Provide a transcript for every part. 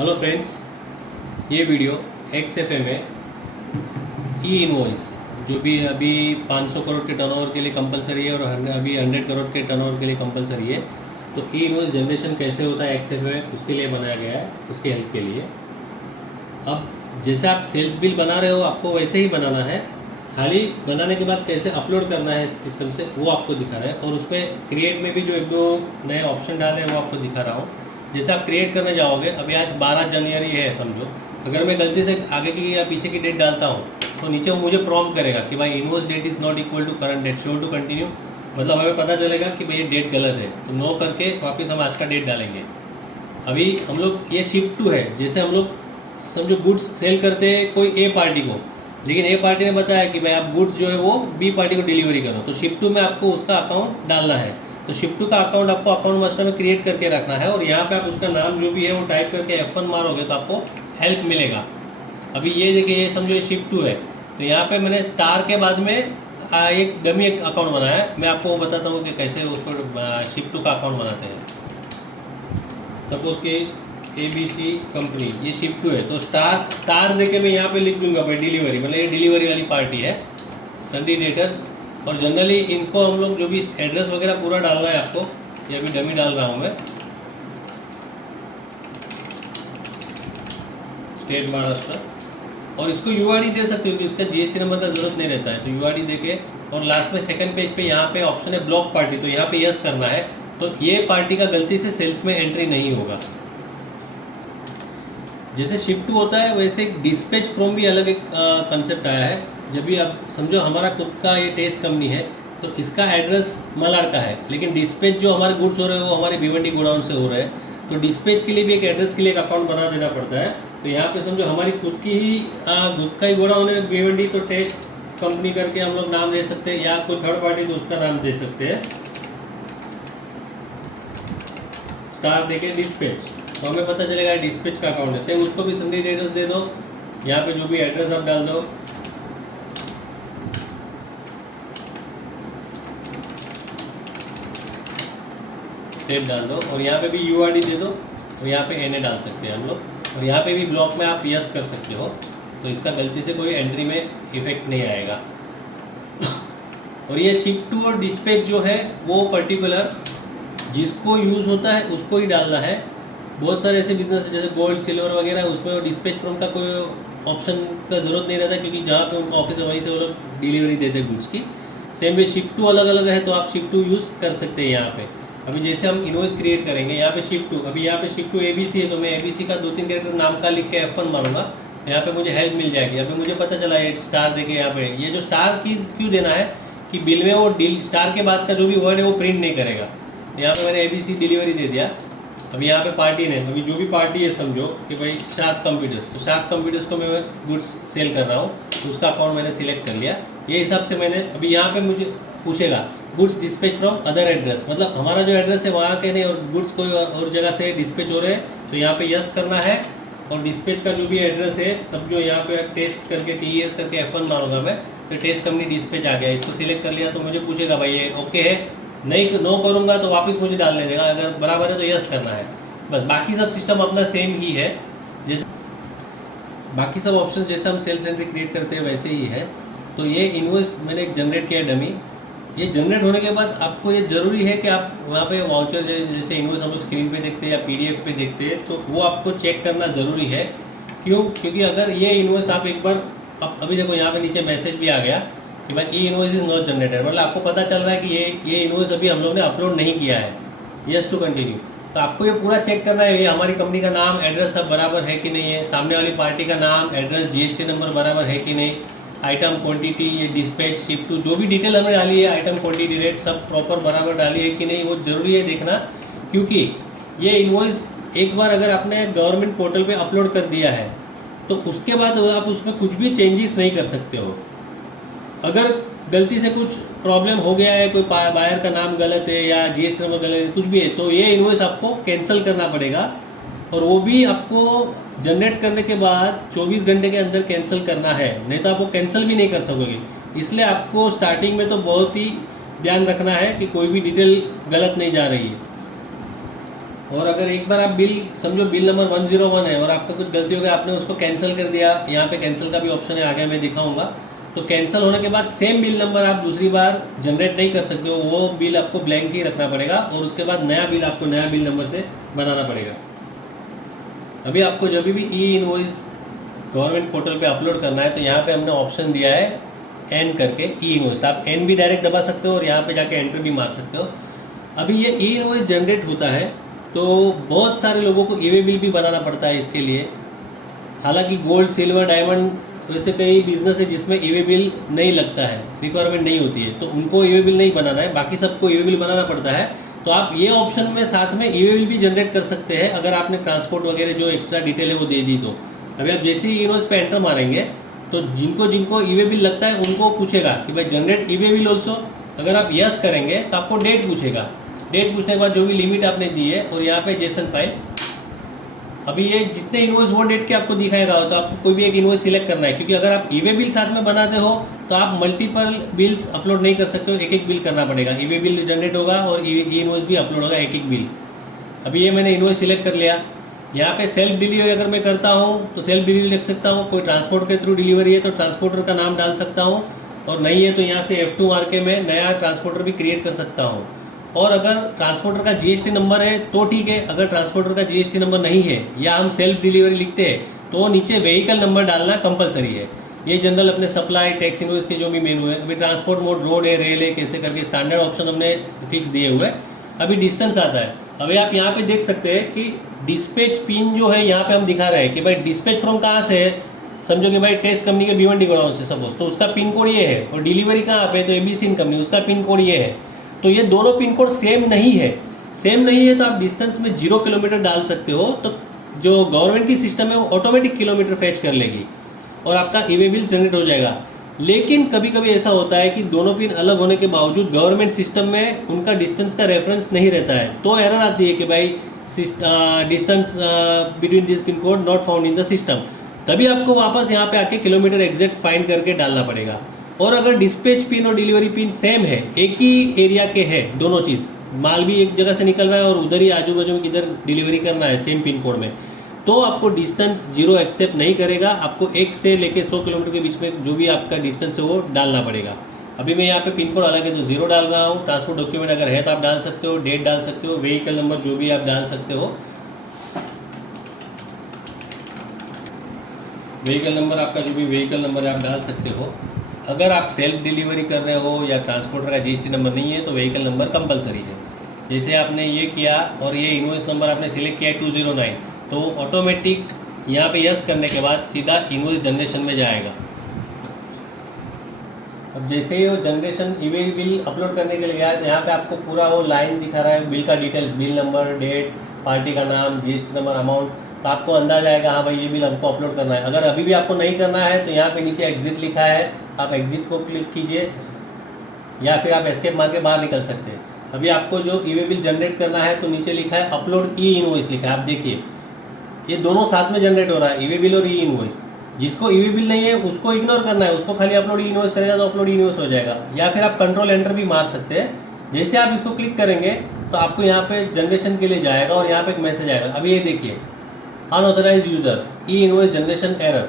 Hello friends, ये video XFA में ई invoice जो भी अभी 500 करोड़ के टर्नओवर के लिए कंपलसरी है और अभी 100 करोड़ के टर्नओवर के लिए कंपलसरी है। तो ई इनवॉइस जनरेशन कैसे होता है XFA में, उसके लिए बनाया गया है, उसके हेल्प के लिए। अब जैसे आप सेल्स बिल बना रहे हो आपको वैसे ही बनाना है, खाली बनाने के बाद कैसे अपलोड करना है सिस्टम से वो आपको दिखा रहा है। और उसमें क्रिएट में भी जो एक दो नए ऑप्शन डाले हैं वो आपको दिखा रहा हूँ। जैसे आप क्रिएट करने जाओगे, अभी आज 12 जनवरी है समझो, अगर मैं गलती से आगे की या पीछे की डेट डालता हूँ तो नीचे वो मुझे प्रॉम्प्ट करेगा कि भाई invoice date is not equal to current date, show to continue. मतलब हमें पता चलेगा कि भाई ये डेट गलत है, तो नो करके वापस हम आज का डेट डालेंगे। अभी हम लोग ये शिफ्ट टू है, जैसे हम लोग समझो गुड्स सेल करते हैं कोई ए पार्टी को, लेकिन ए पार्टी ने बताया कि भाई आप गुड्स जो है वो बी पार्टी को डिलीवरी करो, तो शिफ्ट टू में आपको उसका अकाउंट डालना है। तो शिफ्ट टू का अकाउंट आपको अकाउंट मास्टर में क्रिएट करके रखना है और यहाँ पे आप उसका नाम जो भी है वो टाइप करके F1 मारोगे तो आपको हेल्प मिलेगा। अभी ये देखिए, ये समझो ये शिफ्ट टू है, तो यहाँ पे मैंने स्टार के बाद में एक डमी एक अकाउंट बनाया है। मैं आपको बताता हूँ कि कैसे उसको शिफ्ट टू का अकाउंट बनाते हैं। सपोज कि ABC कंपनी, ये शिफ्ट टू है, तो स्टार देके मैं यहाँ पे लिख दूंगा भाई डिलीवरी, मतलब ये डिलीवरी वाली पार्टी है, संडे डेटर्स। और जनरली इनको हम लोग जो भी एड्रेस वगैरह पूरा डालना है आपको, ये अभी डमी डाल रहा हूँ मैं, स्टेट महाराष्ट्र। और इसको UID दे सकते हो कि इसका GST नंबर का जरूरत नहीं रहता है, तो UID देके और लास्ट में सेकंड पेज पे यहाँ पे ऑप्शन है ब्लॉक पार्टी, तो यहाँ पे यस करना है, तो ये पार्टी का गलती से सेल्स में एंट्री नहीं होगा। जैसे शिफ्ट टू होता है वैसे एक डिस्पैच फ्रॉम भी अलग एक कंसेप्ट आया है। जब भी आप समझो हमारा खुद का ये टेस्ट कंपनी है, तो इसका एड्रेस मलाड का है, लेकिन डिस्पैच जो हमारे गुड्स हो रहे हैं वो हमारे भिवंडी गोडाउन से हो रहे हैं, तो डिस्पैच के लिए भी एक एड्रेस के लिए एक अकाउंट बना देना पड़ता है। तो यहाँ पे समझो हमारी खुद की ही खुद का ही गोडाउन है भिवंडी, तो टेस्ट कंपनी करके हम लोग नाम दे सकते हैं, या कोई थर्ड पार्टी तो उसका नाम दे सकते हैं, स्टार देके डिस्पैच, तो हमें पता चलेगा डिस्पैच का अकाउंट है। सेम उसको भी संडे डेटर्स दे दो, यहाँ पे जो भी एड्रेस आप डाल दो, स्टेट डाल दो, और यहाँ पे भी UID दे दो, और यहाँ पे NA डाल सकते हैं हम लोग, और यहाँ पे भी ब्लॉक में आप यस कर सकते हो, तो इसका गलती से कोई एंट्री में इफेक्ट नहीं आएगा। और ये शिफ्ट टू और डिस्पैच जो है वो पर्टिकुलर जिसको यूज़ होता है उसको ही डालना है। बहुत सारे ऐसे बिजनेस है जैसे गोल्ड सिल्वर वगैरह, उसमें डिस्पैच फ्रॉम का कोई ऑप्शन का ज़रूरत नहीं रहता, क्योंकि जहाँ पे उनका ऑफिस है वहीं से वो लोग डिलीवरी देते हैं गुड्स की। सेम वे शिफ्ट टू अलग अलग है, तो आप शिफ्ट टू यूज़ कर सकते हैं यहाँ पे। अभी जैसे हम इनवॉइस क्रिएट करेंगे, यहाँ पे शिफ्ट टू, अभी यहाँ पे शिफ्ट टू ABC है, तो मैं ABC का 2-3 कैरेक्टर नाम का लिख के F1 मारूंगा, यहाँ पे मुझे हेल्प मिल जाएगी। अभी मुझे पता चला ये स्टार देके, यहाँ पे ये जो स्टार की क्यों देना है कि बिल में वो स्टार के बाद का जो भी वर्ड है वो प्रिंट नहीं करेगा। यहाँ पे मैंने ABC डिलीवरी दे दिया। अभी यहाँ पे पार्टी ने, अभी जो भी पार्टी है समझो कि भाई शार्प कंप्यूटर्स, तो शार्प कंप्यूटर्स को मैं गुड्स सेल कर रहा हूँ, तो उसका अकाउंट मैंने सिलेक्ट कर लिया। ये हिसाब से मैंने अभी यहाँ पे मुझे पूछेगा goods dispatch from other address, मतलब हमारा जो एड्रेस है वहाँ के नहीं और गुड्स कोई और जगह से डिस्पैच हो रहे हैं, तो यहाँ पे यस करना है। और डिस्पैच का जो भी एड्रेस है सब जो यहाँ पे टेस्ट करके TES करके F1 मारूंगा मैं, तो टेस्ट कंपनी डिस्पैच आ गया, इसको सिलेक्ट कर लिया। तो मुझे पूछेगा भाई ये ओके है, नहीं नो करूँगा तो वापस मुझे डालने देगा, अगर बराबर है तो यस करना है बस। बाकी सब सिस्टम अपना सेम ही है, जैसे बाकी सब ऑप्शन जैसे हम सेल्स एंट्री क्रिएट करते हैं वैसे ही है। तो ये इनवॉइस मैंने एक जनरेट किया डमी। ये जनरेट होने के बाद आपको ये ज़रूरी है कि आप वहाँ पे वाउचर जैसे इनवॉइस हम लोग स्क्रीन पे देखते हैं या PDF पे देखते हैं, तो वो आपको चेक करना ज़रूरी है। क्यों? क्योंकि अगर ये इनवॉइस आप एक बार अभी देखो यहाँ पे नीचे मैसेज भी आ गया कि भाई ई इनवॉइस इज नॉट जनरेटेड, मतलब आपको पता चल रहा है कि ये इनवॉइस अभी हम लोग ने अपलोड नहीं किया है, यस टू कंटिन्यू। तो आपको ये पूरा चेक करना है, ये हमारी कंपनी का नाम एड्रेस सब बराबर है कि नहीं है, सामने वाली पार्टी का नाम एड्रेस GST नंबर बराबर है कि नहीं, आइटम क्वांटिटी, ये डिस्पैच शिफ्ट टू जो भी डिटेल हमने डाली है, आइटम क्वांटिटी रेट सब प्रॉपर बराबर डाली है कि नहीं, वो ज़रूरी है देखना। क्योंकि ये इनवॉइस एक बार अगर आपने गवर्नमेंट पोर्टल पे अपलोड कर दिया है तो उसके बाद आप उसमें कुछ भी चेंजेस नहीं कर सकते हो। अगर गलती से कुछ प्रॉब्लम हो गया है, कोई बायर का नाम गलत है या GST नंबर गलत है, कुछ भी है, तो ये इनवॉइस आपको कैंसिल करना पड़ेगा, और वो भी आपको जनरेट करने के बाद 24 घंटे के अंदर कैंसिल करना है, नहीं तो आप वो कैंसिल भी नहीं कर सकोगे। इसलिए आपको स्टार्टिंग में तो बहुत ही ध्यान रखना है कि कोई भी डिटेल गलत नहीं जा रही है। और अगर एक बार आप बिल समझो बिल नंबर 101 है और आपका कुछ गलती हो गया, आपने उसको कैंसिल कर दिया, यहाँ पे कैंसिल का भी ऑप्शन है, आगे मैं दिखाऊंगा। तो कैंसिल होने के बाद सेम बिल नंबर आप दूसरी बार जनरेट नहीं कर सकते हो, वो बिल आपको ब्लैंक ही रखना पड़ेगा और उसके बाद नया बिल आपको नया बिल नंबर से बनाना पड़ेगा। अभी आपको जब भी ई इनवॉइस गवर्नमेंट पोर्टल पे अपलोड करना है तो यहाँ पे हमने ऑप्शन दिया है एन करके, ई इनवॉइस। आप एन भी डायरेक्ट दबा सकते हो और यहाँ पे जाके एंटर भी मार सकते हो। अभी ये ई इनवॉइस जनरेट होता है तो बहुत सारे लोगों को ई वे बिल भी बनाना पड़ता है इसके लिए। हालांकि गोल्ड सिल्वर डायमंड वैसे कई बिजनेस है जिसमें ई वे बिल नहीं लगता है, रिक्वायरमेंट नहीं होती है, तो उनको ई वे बिल नहीं बनाना है, बाकी सबको ई वे बिल बनाना पड़ता है। तो आप ये ऑप्शन में साथ में ई वे बिल भी जनरेट कर सकते हैं अगर आपने ट्रांसपोर्ट वगैरह जो एक्स्ट्रा डिटेल है वो दे दी तो। अभी आप जैसे ही इनवॉइस पे एंटर मारेंगे तो जिनको जिनको ई वे बिल लगता है उनको पूछेगा कि भाई generate E way bill also. अगर आप यस करेंगे तो आपको डेट पूछेगा, डेट पूछने के बाद जो भी लिमिट आपने दी है और यहाँ पे जेसन फाइल। अभी ये जितने इनवॉइस वो डेट के आपको दिखाएगा, तो आपको कोई भी एक इनवॉइस सिलेक्ट करना है, क्योंकि अगर आप ई वे बिल साथ में बनाते हो तो आप मल्टीपल बिल्स अपलोड नहीं कर सकते हो, एक एक बिल करना पड़ेगा। ई वे बिल जनरेट होगा और ई इनवॉइस भी अपलोड होगा, एक एक बिल। अभी ये मैंने इनवॉइस सिलेक्ट कर लिया। यहाँ पे सेल्फ डिलीवरी अगर मैं करता हूँ तो सेल्फ डिलीवरी लिख सकता हूँ, कोई ट्रांसपोर्ट के थ्रू डिलीवरी है तो ट्रांसपोर्टर का नाम डाल सकता हूँ, और नहीं है तो यहाँ से F2 मार के मैं नया ट्रांसपोर्टर भी क्रिएट कर सकता हूँ। और अगर ट्रांसपोर्टर का GST नंबर है तो ठीक है, अगर ट्रांसपोर्टर का GST नंबर नहीं है या हम सेल्फ डिलीवरी लिखते हैं तो नीचे व्हीकल नंबर डालना कंपलसरी है। ये जनरल अपने सप्लाई टैक्स इनवॉइस के जो भी मेनू है। अभी ट्रांसपोर्ट मोड रोड है, रेल है, कैसे करके स्टैंडर्ड ऑप्शन हमने फिक्स दिए हुए हैं। अभी डिस्टेंस आता है। अभी आप यहाँ पे देख सकते हैं कि डिस्पैच पिन जो है यहाँ पे हम दिखा रहे हैं कि भाई डिस्पैच फ्रॉम कहाँ से है। समझो कि भाई टेस्ट कंपनी के भिवंडी गोडाउन से सपोज, तो उसका पिन कोड ये है, और डिलीवरी कहाँ पे तो ABC कंपनी, उसका पिन कोड ये है। तो ये दोनों पिन कोड सेम नहीं है, सेम नहीं है तो आप डिस्टेंस में 0 किलोमीटर डाल सकते हो, तो जो गवर्नमेंट की सिस्टम है वो ऑटोमेटिक किलोमीटर फैच कर लेगी और आपका ई वे बिल जनरेट हो जाएगा। लेकिन कभी कभी ऐसा होता है कि दोनों पिन अलग होने के बावजूद गवर्नमेंट सिस्टम में उनका डिस्टेंस का रेफरेंस नहीं रहता है, तो एरर आती है कि भाई distance between this pin code not found in the system. तभी आपको वापस यहाँ पे आके किलोमीटर एग्जैक्ट फाइंड करके डालना पड़ेगा। और अगर डिस्पैच पिन और डिलीवरी पिन सेम है, एक ही एरिया के है दोनों चीज़, माल भी एक जगह से निकल रहा है और उधर ही आजू बाजू में किधर डिलीवरी करना है सेम पिन कोड में, तो आपको डिस्टेंस 0 एक्सेप्ट नहीं करेगा। आपको 1 से लेके 100 किलोमीटर के बीच में जो भी आपका डिस्टेंस है वो डालना पड़ेगा। अभी मैं यहाँ पे पिन कोड अलग है तो 0 डाल रहा हूँ। ट्रांसपोर्ट डॉक्यूमेंट अगर है तो आप डाल सकते हो, डेट डाल सकते हो, व्हीकल नंबर जो भी आप डाल सकते हो। व्हीकल नंबर आपका जो भी व्हीकल नंबर आप डाल सकते हो। अगर आप सेल्फ डिलीवरी कर रहे हो या ट्रांसपोर्टर का GST नंबर नहीं है तो व्हीकल नंबर कंपलसरी है। जैसे आपने ये किया और ये इनवॉइस नंबर आपने सिलेक्ट किया 209, तो ऑटोमेटिक यहाँ पे यस करने के बाद सीधा इनवॉइस जनरेशन में जाएगा। अब जैसे ही वो जनरेशन ई वे बिल अपलोड करने के लिए गया, यहाँ पे आपको पूरा वो लाइन दिखा रहा है बिल का details, bill number, date, party का नाम, GST नंबर, अमाउंट, तो आपको अंदाजा आएगा हाँ भाई ये बिल हमको अपलोड करना है। अगर अभी भी आपको नहीं करना है तो यहाँ पे नीचे एग्जिट लिखा है, आप एग्जिट को क्लिक कीजिए या फिर आप एस्केप मार के बाहर निकल सकते हैं। अभी आपको जो ई वे बिल जनरेट करना है तो नीचे लिखा है अपलोड ई इनवॉइस लिखा है, आप देखिए ये दोनों साथ में जनरेट हो रहा है, ई वे बिल और ई इनवॉइस। जिसको ई वे बिल नहीं है उसको इग्नोर करना है, उसको खाली अपलोड ई इनवॉइस करेगा तो अपलोड ई इनवॉइस हो जाएगा। या फिर आप कंट्रोल एंटर भी मार सकते हैं। जैसे आप इसको क्लिक करेंगे तो आपको यहाँ पे जनरेशन के लिए जाएगा और यहाँ पे एक मैसेज आएगा। अभी ये देखिए unauthorised user e invoice generation error,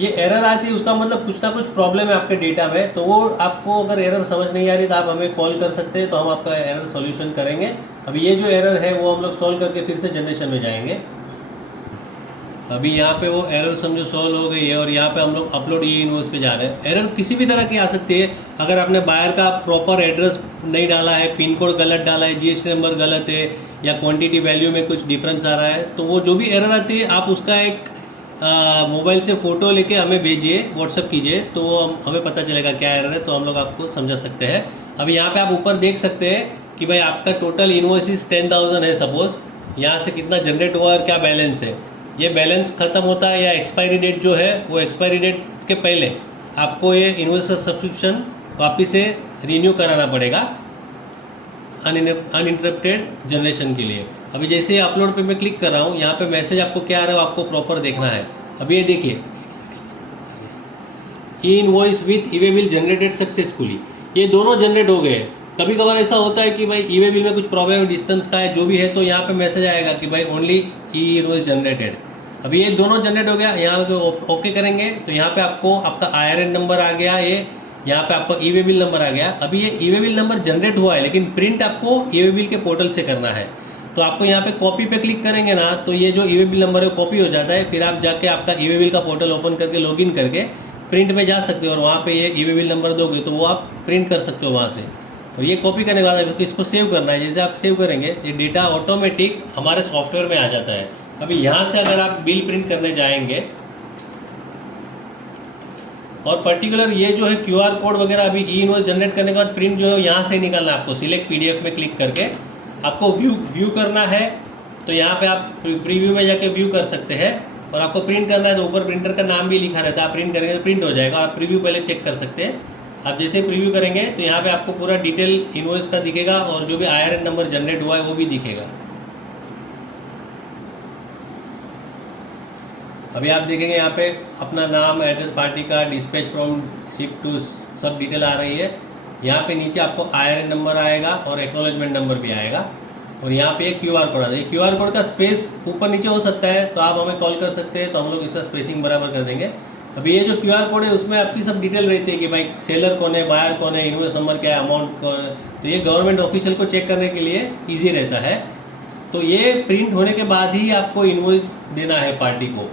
ये एरर आती है उसका मतलब कुछ ना कुछ प्रॉब्लम है आपके डेटा में। तो वो आपको अगर एरर समझ नहीं आ रही तो आप हमें कॉल कर सकते हैं, तो हम आपका एरर सॉल्यूशन करेंगे। अभी ये जो एरर है वो हम लोग सॉल्व करके फिर से जनरेशन में जाएंगे। अभी यहाँ पे वो एरर समझो सॉल्व हो गई है और यहाँ पे हम लोग अपलोड ई इनवॉइस पे जा रहे हैं। एरर किसी भी तरह की आ सकती है, अगर आपने बायर का प्रॉपर एड्रेस नहीं डाला है, पिन कोड गलत डाला है, GST नंबर गलत है, या क्वांटिटी वैल्यू में कुछ डिफरेंस आ रहा है, तो वो जो भी एरर आती है आप उसका एक मोबाइल से फ़ोटो लेके हमें भेजिए, व्हाट्सअप कीजिए, तो हमें पता चलेगा क्या एरर है, तो हम लोग आपको समझा सकते हैं। अभी यहाँ पे आप ऊपर देख सकते हैं कि भाई आपका टोटल इनवॉइस 10,000 है सपोज, यहाँ से कितना जनरेट हुआ और क्या बैलेंस है। ये बैलेंस ख़त्म होता है या एक्सपायरी डेट जो है वो एक्सपायरी डेट के पहले आपको ये इनवॉइस का सब्सक्रिप्शन वापस से रिन्यू कराना पड़ेगा अनइंटरप्टेड जनरेशन के लिए। अभी जैसे अपलोड पे मैं क्लिक कर रहा हूँ, यहाँ पे मैसेज आपको क्या आ रहा है वो आपको प्रॉपर देखना है। अभी ये देखिए ई invoice with E way bill generated successfully, ये दोनों जनरेट हो गए। कभी कभार ऐसा होता है कि भाई ई वे बिल में कुछ प्रॉब्लम है, डिस्टेंस का है, जो भी है, तो यहाँ पे मैसेज आएगा कि भाई ओनली ई इनवॉइस जनरेटेड। अभी ये दोनों जनरेट हो गया, यहाँ पे ओके करेंगे तो यहाँ पे आपको आपका IRN नंबर आ गया, ये यहाँ पे आपको ई वे बिल नंबर आ गया। अभी ये ई वे बिल नंबर जनरेट हुआ है, लेकिन प्रिंट आपको ई वे बिल के पोर्टल से करना है। तो आपको यहाँ पे कॉपी पे क्लिक करेंगे ना, तो ये जो ई वे बिल नंबर है कॉपी हो जाता है। फिर आप जाके आपका ई वे बिल का पोर्टल ओपन करके लॉगिन करके प्रिंट पे जा सकते हो, और वहाँ पे ये ई वे बिल नंबर दोगे तो वो आप प्रिंट कर सकते हो वहाँ से। और ये कॉपी करने के बाद इसको सेव करना है। जैसे आप सेव करेंगे ये डेटा ऑटोमेटिक हमारे सॉफ्टवेयर में आ जाता है। अभी यहाँ से अगर आप बिल प्रिंट करने जाएंगे, और पर्टिकुलर ये जो है QR कोड वगैरह अभी ई इनवॉइस जनरेट करने के बाद प्रिंट जो है यहाँ से निकालना है आपको। सिलेक्ट PDF में क्लिक करके आपको व्यू करना है, तो यहाँ पे आप प्रीव्यू में जाके व्यू कर सकते हैं। और आपको प्रिंट करना है तो ऊपर प्रिंटर का नाम भी लिखा रहता है, आप प्रिंट करेंगे तो प्रिंट हो जाएगा। आप प्रीव्यू पहले चेक कर सकते हैं। आप जैसे प्रीव्यू करेंगे तो यहाँ पे आपको पूरा डिटेल इनवॉइस का दिखेगा, और जो भी IRN नंबर जनरेट हुआ है वो भी दिखेगा। अभी आप देखेंगे यहाँ पे अपना नाम, एड्रेस, पार्टी का, डिस्पैच फ्रॉम शिप टू, सब डिटेल आ रही है। यहाँ पे नीचे आपको IRN नंबर आएगा और एक्नॉलेजमेंट नंबर भी आएगा, और यहाँ पे एक QR कोड आता है। QR कोड का स्पेस ऊपर नीचे हो सकता है, तो आप हमें कॉल कर सकते हैं, तो हम लोग इसका स्पेसिंग बराबर कर देंगे। अभी ये जो QR कोड है उसमें आपकी सब डिटेल रहती है कि भाई सेलर कौन है, बायर कौन है, इनवॉइस नंबर क्या है, अमाउंट कौन है। तो ये गवर्नमेंट ऑफिशियल को चेक करने के लिए ईजी रहता है। तो ये प्रिंट होने के बाद ही आपको इनवॉइस देना है पार्टी को।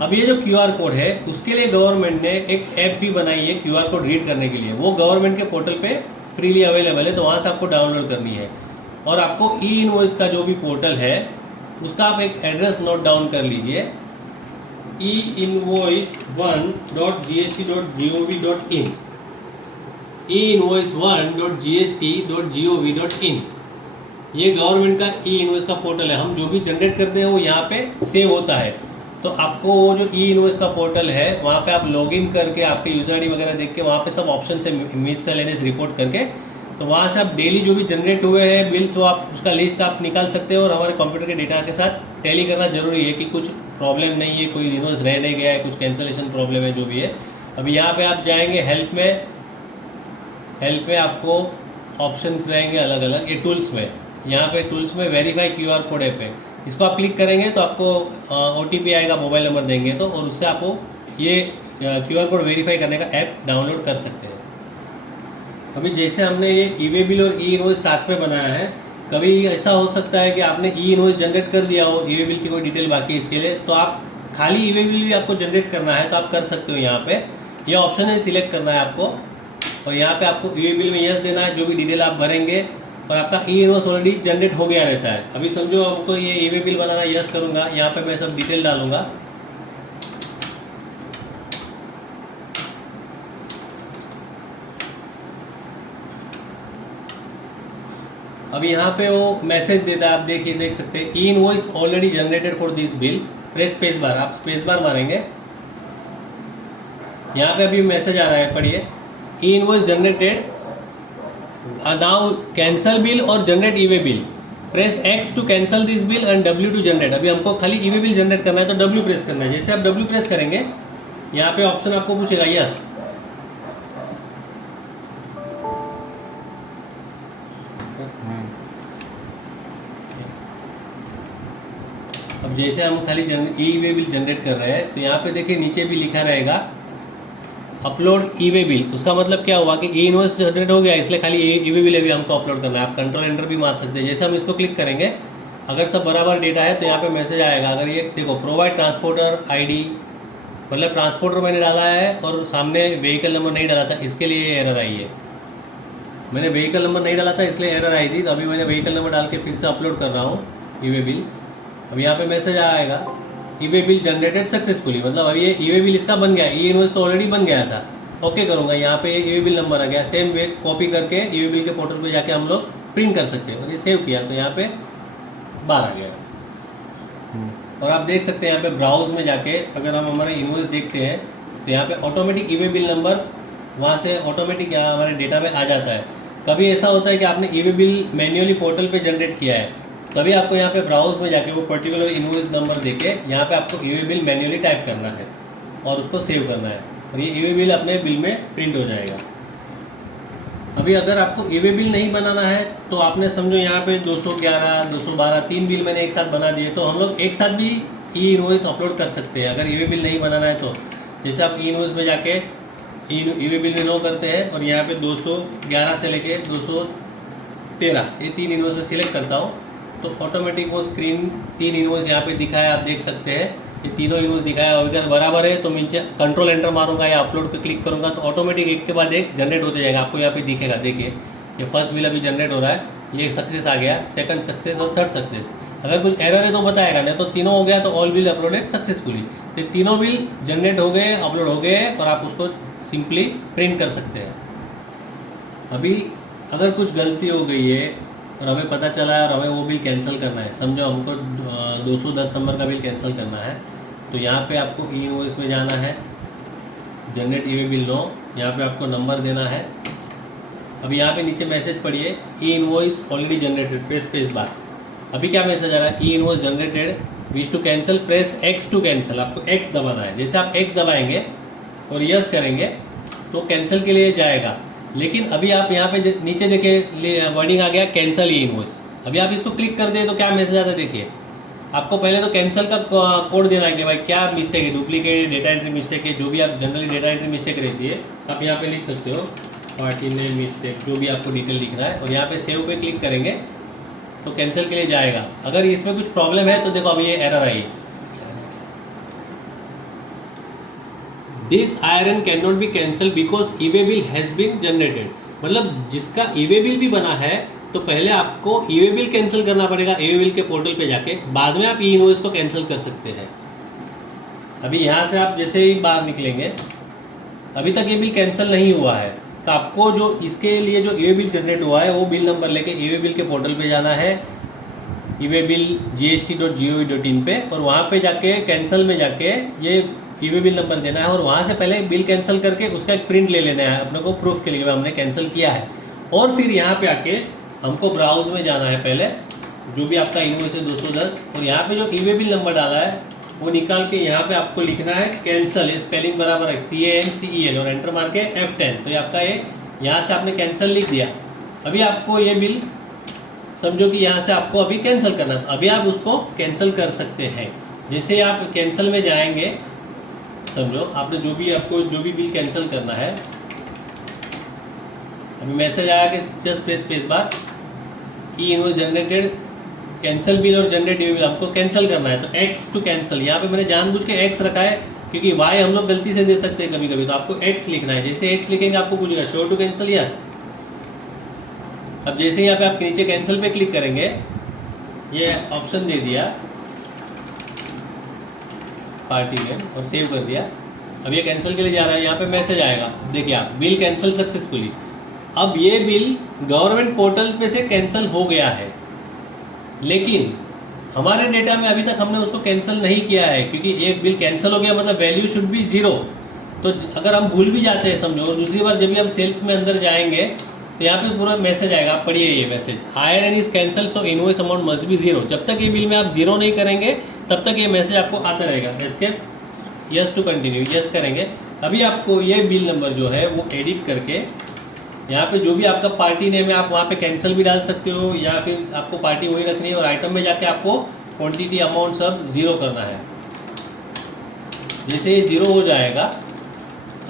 अब ये जो QR कोड है उसके लिए गवर्नमेंट ने एक ऐप भी बनाई है QR कोड रीड करने के लिए। वो गवर्नमेंट के पोर्टल पे फ्रीली अवेलेबल है, तो वहाँ से आपको डाउनलोड करनी है। और आपको ई इनवॉइस का जो भी पोर्टल है उसका आप एक एड्रेस नोट डाउन कर लीजिए, einvoice1.gst.gov.in, einvoice1.gst.gov.in। ये गवर्नमेंट का ई इनवॉइस का पोर्टल है। हम जो भी जनरेट करते हैं वो यहाँ पे सेव होता है। तो आपको वो जो ई इनवॉइस का पोर्टल है वहाँ पे आप लॉगिन करके आपके यूजर ID वगैरह देख के वहाँ पे सब ऑप्शन से मिससेलेनियस रिपोर्ट करके, तो वहाँ से आप डेली जो भी जनरेट हुए हैं बिल्स वो आप उसका लिस्ट आप निकाल सकते हो। और हमारे कंप्यूटर के डेटा के साथ टैली करना जरूरी है कि कुछ प्रॉब्लम नहीं है, कोई इनवॉइस रह नहीं गया है, कुछ कैंसलेशन प्रॉब्लम है, जो भी है। अभी यहाँ पे आप जाएंगे हेल्प में आपको ऑप्शन रहेंगे अलग अलग। ये टूल्स में, यहाँ पे टूल्स में वेरीफाई QR कोड ऐप है, इसको आप क्लिक करेंगे तो आपको OTP आएगा, मोबाइल नंबर देंगे तो, और उससे आपको ये QR कोड वेरीफाई करने का ऐप डाउनलोड कर सकते हैं। अभी जैसे हमने ये ई वे बिल और ई इनवॉइस साथ में बनाया है, कभी ऐसा हो सकता है कि आपने ई इनवॉइस जनरेट कर दिया हो, ई वे बिल की कोई डिटेल बाकी है इसके लिए, तो आप खाली ई वे बिल भी आपको जनरेट करना है तो आप कर सकते हो। यहाँ पे ये ऑप्शन है, सिलेक्ट करना है आपको, और यहाँ पे आपको ई वे बिल में यस देना है, जो भी डिटेल आप भरेंगे, और आपका ई इनवॉइस ऑलरेडी जनरेट हो गया रहता है। अभी समझो आपको ये ई वे बिल बनाना, यस करूँगा, यहाँ पे मैं सब डिटेल डालूंगा। अब यहाँ पे वो मैसेज देता है, आप देख सकते हैं, ई invoice already generated for this bill, press space bar. आप स्पेस बार मारेंगे, यहाँ पे अभी मैसेज आ रहा है, पढ़िए, E invoice generated, now cancel bill और generate E way bill, press X to cancel this bill and W to generate. अभी हमको खाली ई वे बिल जनरेट करना है तो W प्रेस करना है। जैसे आप W प्रेस करेंगे यहाँ पे ऑप्शन आपको पूछेगा यस, अब जैसे हम खाली ई वे बिल जनरेट कर रहे हैं तो यहाँ पे देखिए नीचे भी लिखा रहेगा अपलोड ई वे बिल। उसका मतलब क्या हुआ कि ई इनवॉइस जनरेट हो गया, इसलिए खाली ई वे बिल अभी हमको अपलोड करना है। आप कंट्रोल एंटर भी मार सकते हैं। जैसे हम इसको क्लिक करेंगे, अगर सब बराबर डेटा है तो यहाँ पे मैसेज आएगा। अगर ये देखो प्रोवाइड ट्रांसपोर्टर ID, मतलब ट्रांसपोर्टर मैंने डाला है और सामने व्हीकल नंबर नहीं डाला था, इसके लिए ये एरर आई है। मैंने व्हीकल नंबर नहीं डाला था इसलिए एरर आई थी, तो अभी मैंने व्हीकल नंबर डाल के फिर से अपलोड कर रहा हूँ ई वे बिल। अब यहाँ पे मैसेज आएगा ई वे बिल जनरेटेड सक्सेसफुली, मतलब अभी ये ई वे बिल इसका बन गया, ई इनवॉइस तो ऑलरेडी बन गया था। ओके करूँगा, यहाँ पे ई वे बिल नंबर आ गया, सेम वे कॉपी करके ई वे बिल के पोर्टल पे जाके हम लोग प्रिंट कर सकते हैं। और ये सेव किया तो यहाँ पे बार आ गया। और आप देख सकते हैं यहाँ पे ब्राउज में जाके अगर हम हमारा इनवॉइस देखते हैं तो यहाँ पे ऑटोमेटिक ई वे बिल नंबर वहाँ से ऑटोमेटिक यहाँ हमारे डेटा में आ जाता है। कभी ऐसा होता है कि आपने ई वे बिल मैन्युअली पोर्टल पे जनरेट किया है, तभी आपको यहाँ पे ब्राउज में जाके वो पर्टिकुलर इनवॉइस नंबर देके यहाँ पे आपको ई वे बिल मैन्युअली टाइप करना है और उसको सेव करना है, और ये ई वे बिल अपने बिल में प्रिंट हो जाएगा। अभी अगर आपको ईवे बिल नहीं बनाना है तो आपने समझो यहाँ पे 211, 212 3 बिल मैंने एक साथ बना दिए, तो हम लोग एक साथ भी ई इनवॉइस अपलोड कर सकते हैं अगर ईवे बिल नहीं बनाना है तो। जैसे आप ई इनवॉइस में जाके ईवे बिल में नो करते हैं और यहाँ पे 211 से लेके 213 ये 3 इनवॉइस में सिलेक्ट करता हूँ, तो ऑटोमेटिक वो स्क्रीन 3 इनवॉइस यहाँ पे दिखाया, आप देख सकते हैं ये तीनों इनवॉइस दिखाया। अगर बराबर है तो नीचे कंट्रोल एंटर मारूंगा या अपलोड पे क्लिक करूंगा तो ऑटोमेटिक एक के बाद एक जनरेट होते जाएगा। आपको यहाँ पे दिखेगा, देखिए ये फर्स्ट बिल अभी जनरेट हो रहा है, ये सक्सेस आ गया, सेकंड सक्सेस और थर्ड सक्सेस। अगर कुछ एरर है तो बताएगा, नहीं तो तीनों हो गया तो ऑल बिल अपलोडेड सक्सेसफुली। तो तीनों बिल जनरेट हो गए, अपलोड हो गए और आप उसको सिंपली प्रिंट कर सकते हैं। अभी अगर कुछ गलती हो गई है और हमें पता चला है और हमें वो बिल कैंसिल करना है, समझो हमको 210 नंबर का बिल कैंसिल करना है, तो यहाँ पे आपको ई इनवॉइस में जाना है, जनरेट ईवे बिल नो, यहाँ पे आपको नंबर देना है। अभी यहाँ पे नीचे मैसेज पढ़िए, E invoice already generated, press space bar. अभी क्या मैसेज आ रहा है, ई invoice generated, wish to cancel, press x to cancel. आपको एक्स दबाना है, जैसे आप एक्स दबाएंगे और यस करेंगे तो कैंसिल के लिए जाएगा। लेकिन अभी आप यहाँ पे नीचे देखिए वर्डिंग आ गया कैंसिल ई इनवॉइस। अभी आप इसको क्लिक कर दें तो क्या मैसेज आता है, देखिए आपको पहले तो कैंसिल का कोड देना है कि भाई क्या मिस्टेक है, डुप्लीकेट डेटा एंट्री मिस्टेक है, जो भी आप जनरली डेटा एंट्री मिस्टेक रहती है आप यहाँ पे लिख सकते हो, पार्टी नेम मिस्टेक, जो भी आपको डिटेल लिखना है, और यहाँ पे सेव पे क्लिक करेंगे तो कैंसिल के लिए जाएगा। अगर इसमें कुछ प्रॉब्लम है तो देखो अभी ये एरर आई, this iron can not be cancel because e way bill has been generated. मतलब जिसका ईवे बिल भी बना है तो पहले आपको ईवे बिल कैंसिल करना पड़ेगा, ईवे बिल के पोर्टल पे जाके, बाद में आप ई इनवॉइस को कैंसिल कर सकते हैं। अभी यहाँ से आप जैसे ही बाहर निकलेंगे, अभी तक ये बिल कैंसिल नहीं हुआ है, तो आपको जो इसके लिए जो ईवे बिल जनरेट हुआ है वो बिल नंबर लेके ईवे बिल के पोर्टल पे जाना है, ईवे बिल gst.gov.in पे, और वहाँ पे जाके कैंसिल में जाके ये ईवे बिल नंबर देना है और वहाँ से पहले बिल कैंसिल करके उसका एक प्रिंट ले लेना है अपने को प्रूफ के लिए हमने कैंसिल किया है। और फिर यहाँ पे आके हमको ब्राउज में जाना है, पहले जो भी आपका इनवॉइस है 210, और यहाँ पे जो ईवे बिल नंबर डाला है वो निकाल के यहाँ पे आपको लिखना है कैंसिल, स्पेलिंग बराबर है CANCEL, और एंटर मार के F10, तो ये आपका ये यहाँ से आपने कैंसिल लिख दिया। अभी आपको ये बिल समझो कि यहाँ से आपको अभी कैंसिल करना था, अभी आप उसको कैंसिल कर सकते हैं। जैसे आप कैंसिल में जाएंगे, समझो आपने आपको जो भी बिल कैंसिल करना है, अभी मैसेज आया कि जस्ट प्रेस स्पेस बार, ई इनवॉइस जनरेटेड, कैंसिल बिल और जनरेट ईवे बिल हमको कैंसिल करना है, तो एक्स टू कैंसिल। यहाँ पे मैंने जानबूझ के एक्स रखा है क्योंकि वाई हम लोग गलती से दे सकते हैं कभी कभी, तो आपको एक्स लिखना है। जैसे एक्स लिखेंगे आपको पूछेगा श्योर टू कैंसिल, यस। अब जैसे यहाँ पे आप नीचे कैंसिल पे क्लिक करेंगे, ये ऑप्शन दे दिया पार्टी में और सेव कर दिया। अब ये कैंसिल के लिए जा रहा है, यहाँ पे मैसेज आएगा, देखिए आप बिल कैंसिल सक्सेसफुली। अब ये बिल गवर्नमेंट पोर्टल पे से कैंसिल हो गया है, लेकिन हमारे डेटा में अभी तक हमने उसको कैंसिल नहीं किया है, क्योंकि एक बिल कैंसिल हो गया मतलब वैल्यू शुड बी 0। तो अगर हम भूल भी जाते हैं समझो, और दूसरी बार जब भी हम सेल्स में अंदर जाएंगे तो यहाँ पे पूरा मैसेज आएगा, आप पढ़िए ये message, iron is cancel so invoice amount must be 0। जब तक ये बिल में आप 0 नहीं करेंगे तब तक ये मैसेज आपको आता रहेगा। Escape, yes to continue, yes करेंगे। अभी आपको ये बिल नंबर जो है वो एडिट करके यहाँ पे जो भी आपका पार्टी नेम है आप वहाँ पे कैंसिल भी डाल सकते हो, या फिर आपको पार्टी वही रखनी है और आइटम में जाके आपको क्वांटिटी अमाउंट सब 0 करना है। जैसे ये 0 हो जाएगा,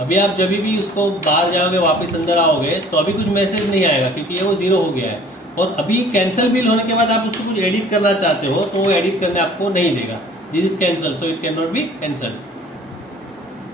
अभी आप जब भी उसको बाहर जाओगे वापस अंदर आओगे तो अभी कुछ मैसेज नहीं आएगा क्योंकि ये वो 0 हो गया है। और अभी कैंसिल बिल होने के बाद आप उसको कुछ एडिट करना चाहते हो तो वो एडिट करने आपको नहीं देगा, this is cancel so it can not be cancelled.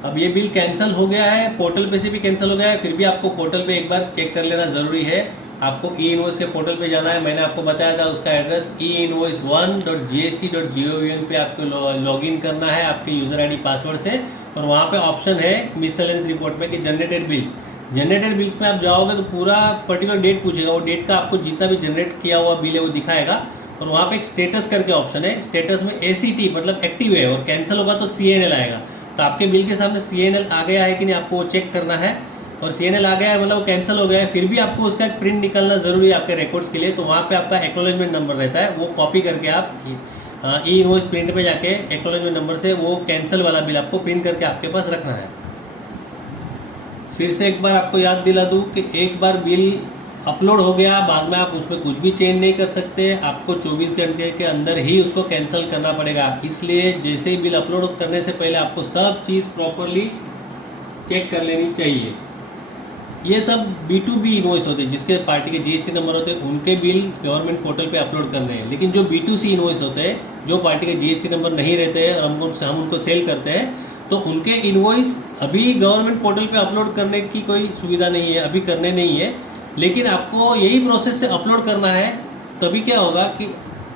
अब ये बिल कैंसिल हो गया है, पोर्टल पे से भी कैंसिल हो गया है, फिर भी आपको पोर्टल पे एक बार चेक कर लेना ज़रूरी है। आपको ई इनवॉइस के पोर्टल पे जाना है, मैंने आपको बताया था उसका एड्रेस einvoice1.gst.gov.in पे आपको लॉगिन करना है आपके यूज़र आईडी पासवर्ड से, और वहाँ पे ऑप्शन है मिसलेनियस रिपोर्ट में कि जनरेटेड बिल्स। जनरेटेड बिल्स में आप जाओगे तो पूरा पर्टिकुलर डेट पूछेगा, वो डेट का आपको जितना भी जनरेट किया हुआ बिल है वो दिखाएगा, और वहाँ पे एक स्टेटस करके ऑप्शन है, स्टेटस में ACT मतलब एक्टिव है, और कैंसिल होगा तो CNL आएगा। तो आपके बिल के सामने CNL आ गया है कि नहीं आपको वो चेक करना है, और CNL आ गया है मतलब वो कैंसिल हो गया है, फिर भी आपको उसका एक प्रिंट निकालना ज़रूरी है आपके रिकॉर्ड्स के लिए। तो वहाँ पे आपका एक्नॉलेजमेंट नंबर रहता है, वो कॉपी करके आप ई इनवॉइस प्रिंट पे जाके एक्नॉलेजमेंट नंबर से वो कैंसिल वाला बिल आपको प्रिंट करके आपके पास रखना है। फिर से एक बार आपको याद दिला दूँ कि एक बार बिल अपलोड हो गया, बाद में आप उसमें कुछ भी चेंज नहीं कर सकते, आपको 24 घंटे के अंदर ही उसको कैंसिल करना पड़ेगा। इसलिए जैसे ही बिल अपलोड करने से पहले आपको सब चीज़ प्रॉपरली चेक कर लेनी चाहिए। ये सब B2B इनवॉइस होते हैं, जिसके पार्टी के GST नंबर होते हैं, उनके बिल गवर्नमेंट पोर्टल पे अपलोड करने हैं। लेकिन जो B2C इनवॉइस होते हैं, जो पार्टी के GST नंबर नहीं रहते हैं और हम उनको सेल करते हैं, तो उनके इनवॉइस अभी गवर्नमेंट पोर्टल पे अपलोड करने की कोई सुविधा नहीं है, अभी करने नहीं है। लेकिन आपको यही प्रोसेस से अपलोड करना है। तभी क्या होगा कि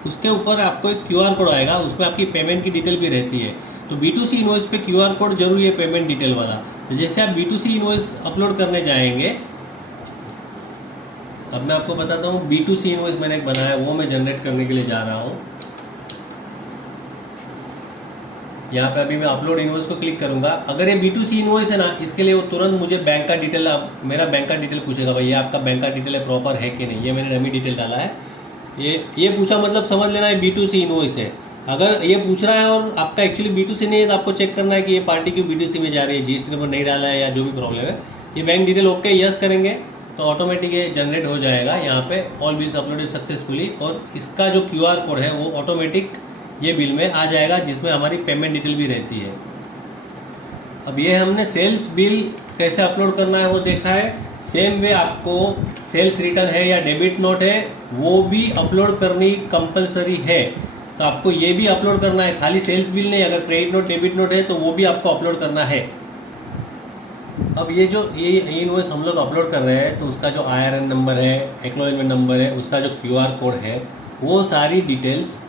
उसके ऊपर आपको एक QR कोड आएगा, उसमें आपकी पेमेंट की डिटेल भी रहती है। तो B2C इनवॉइस पे QR कोड जरूरी है, पेमेंट डिटेल वाला। तो जैसे आप B2C इनवॉइस अपलोड करने जाएंगे, अब मैं आपको बताता हूँ B2C इनवॉइस मैंने एक बनाया, वो मैं जनरेट करने के लिए जा रहा हूँ। यहाँ पे अभी मैं अपलोड इनवॉइस को क्लिक करूँगा। अगर ये B2C इनवॉइस है ना, इसके लिए वो तुरंत मुझे बैंक का डिटेल, मेरा बैंक का डिटेल पूछेगा, भाई ये आपका बैंक का डिटेल है प्रॉपर है कि नहीं। ये मैंने डमी डिटेल डाला है, ये पूछा मतलब समझ लेना है B2C इनवॉइस है। अगर ये पूछ रहा है और आपका एक्चुअली B2C नहीं है, तो आपको चेक करना है कि ये पार्टी क्यों B2C में जा रही है, GST नंबर नहीं डाला है या जो भी प्रॉब्लम है। ये बैंक डिटेल ओके यस करेंगे तो ऑटोमेटिक ये जनरेट हो जाएगा यहाँ पे, ऑल बिल्स अपलोडेड सक्सेसफुली। और इसका जो QR कोड है वो ऑटोमेटिक ये बिल में आ जाएगा, जिसमें हमारी पेमेंट डिटेल भी रहती है। अब ये हमने सेल्स बिल कैसे अपलोड करना है वो देखा है। सेम वे आपको सेल्स रिटर्न है या डेबिट नोट है, वो भी अपलोड करनी कंपलसरी है। तो आपको ये भी अपलोड करना है, खाली सेल्स बिल नहीं। अगर क्रेडिट नोट डेबिट नोट है तो वो भी आपको अपलोड करना है। अब ये इनवॉइस हम लोग अपलोड कर रहे हैं, तो उसका जो IRN नंबर है, एक्नॉलेजमेंट नंबर है, उसका जो QR कोड है, वो सारी डिटेल्स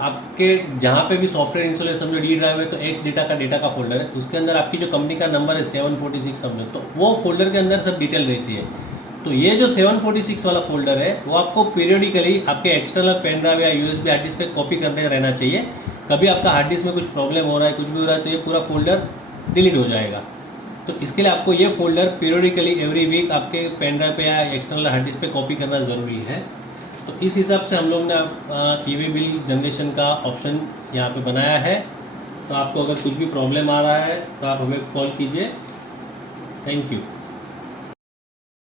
आपके जहाँ पे भी सॉफ्टवेयर इंस्टॉल है, समझो D ड्राइव है तो X डेटा का फोल्डर है, उसके अंदर आपकी जो कंपनी का नंबर है 746 समझो, तो वो फोल्डर के अंदर सब डिटेल रहती है। तो ये जो 746 वाला फोल्डर है वो आपको पीरियडिकली आपके एक्सटर्नल पेन ड्राइव या USB हार्ड डिस्क पे कॉपी करने रहना चाहिए। कभी आपका हार्ड डिस्क में कुछ प्रॉब्लम हो रहा है, कुछ भी हो रहा है, तो ये पूरा फोल्डर डिलीट हो जाएगा। तो इसके लिए आपको ये फोल्डर पीरियडिकली एवरी वीक आपके पेन ड्राइव पे या एक्सटर्नल हार्ड डिस्क पे कॉपी करना ज़रूरी है। तो इस हिसाब से हम लोग ने ई-वे बिल जनरेशन का ऑप्शन यहाँ पे बनाया है। तो आपको अगर कुछ भी प्रॉब्लम आ रहा है तो आप हमें कॉल कीजिए। Thank you.